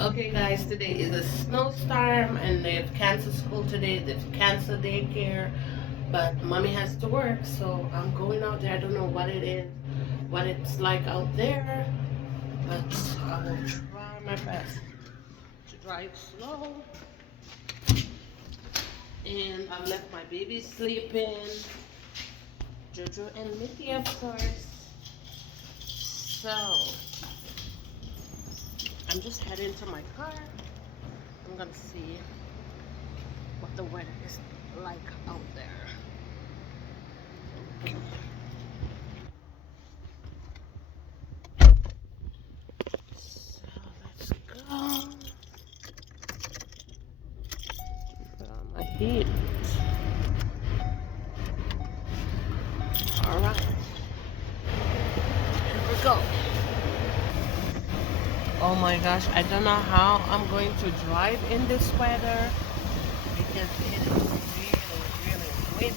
Okay, guys, today is a snowstorm and they've canceled school today. They've canceled daycare, but mommy has to work, so I'm going out there. I don't know what it is, what it's like out there, but I will try my best to drive slow. And I've left my baby sleeping, Jojo and Mickey, of course. So I'm just heading to my car. I'm gonna see what the weather is like out there. So let's go. Put on my heat. Alright, here we go. Oh my gosh, I don't know how I'm going to drive in this weather because it is really windy.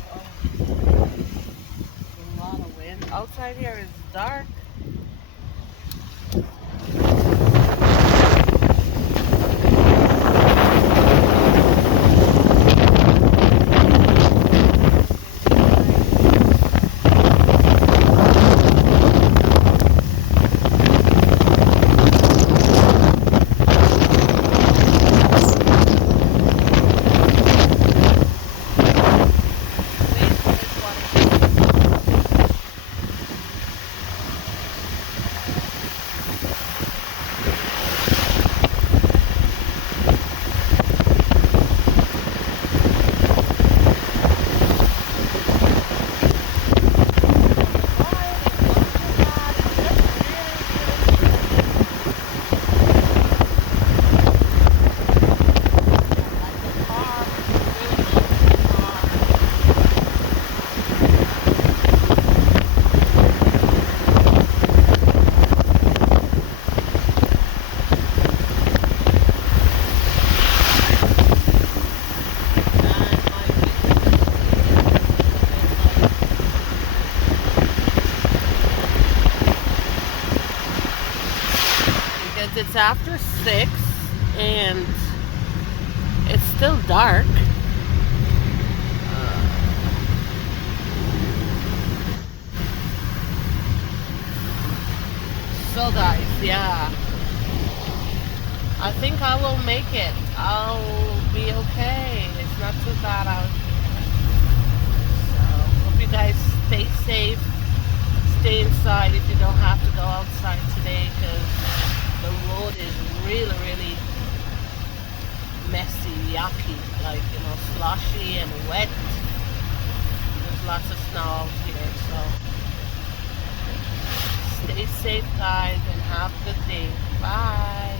Oh, a lot of wind. Outside here is dark. It's after 6 and it's still dark. So guys, yeah, I think I will make it. I'll be okay. It's not too bad out here. So hope you guys stay safe. Stay inside if you don't have to go outside today, because the road is really messy, yucky, like, slushy and wet. There's lots of snow out here, so stay safe, guys, and have a good day. Bye.